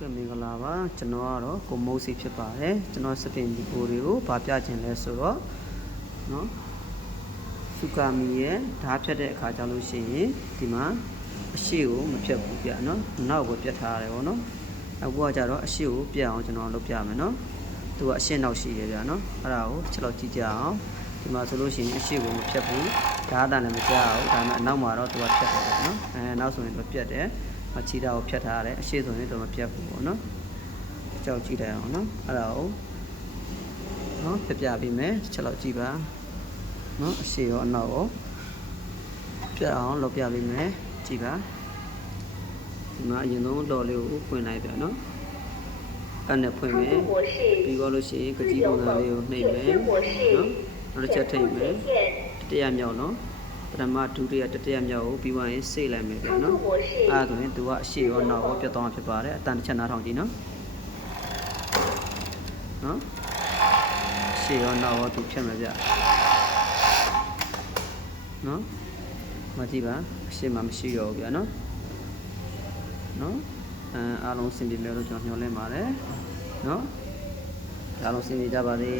ကဲ့မင်္ဂလာပါကျွန်တော်ကတော့ကိုမိုးစီဖြစ်ပါတယ်ကျွန်တော်စပင်ဒီကိုတွေကိုဗာပြခြင်းလဲဆိုတော့เนาะစုကာမီရဲ့ဓာတ်ဖြတ်တဲ့အခါကျလို့ရှိရင်ဒီမှာအရှိကိုမဖြတ်ဘူးပြเนาะနောက်ကိုပြတ်ထားရတယ်ဗောနော်အခုကကြတော့အရှိကိုပြတ်အောင်ကျွန်တော်လုပ်ပြမယ်เนาะသူကအရှင်းနောက်ရှိတယ်ဗျာเนาะအဲ့ဒါကိုတစ်ချက်လောက်ကြည့်ကြအောင်ဒီမှာဆိုလို့ရှိရင်အရှိကိုမဖြတ်ဘူးဓာတ်အတန်လည်းမပြတ်အောင်ဒါပေမဲ့အနောက်မှာတော့သူကဖြတ်တယ်ပေါ့နော်အဲနောက်ဆိုရင်သူပြတ်တယ်မ ချီတာကိုဖြတ်ထားရတယ်အရှိဆိုရင်သူမပြတ်ဘူးပေါ့နော်ကြောက်ကြည့်လိုက်အောင်နော်အဲ့ဒါကိုနော်ပြပြပေးမယ်တစ်ချက်လောက်ကြည့်ပါနော်အရှိရောအနောက်ရောပြအောင်လုပ်ပြပေးမယ်ကြည့်ပါဒီမှာအရင်ဆုံးလော်လေးကိုဖွင့်လိုက်ပြနော်အဲ့နဲ့ဖွင့်မယ်ပြီးတော့လို့ရှိရင်ကကြီးပုံစံလေးကိုနှိပ်မယ်နော်နောက်တစ်ချက်ထိပ်မယ်တတိယမြောက်နော် ပထမဒုတိယတတိယမြောက်ကိုပြီးသွားရင်စိတ်လိုက်မယ်ပြနော်အဲ့ဒါဆိုရင်သူကအရှိရောနောက်ရောပြတ်သွားမှာဖြစ်ပါတယ်အတန်တစ်ချက်နားထောင်ကြည့်နော်နော်ရှေ့ရောနောက်ရောသူဖြတ်မယ်ဗျနော်မကြည့်ပါအရှေ့မှာမရှိရောဘူးဗျနော်နော်အဲအားလုံးစင်ပြေမယ်လို့ကျွန်တော်ညွှန်လင်းပါတယ်နော်အားလုံးစင်ပြေကြပါစေ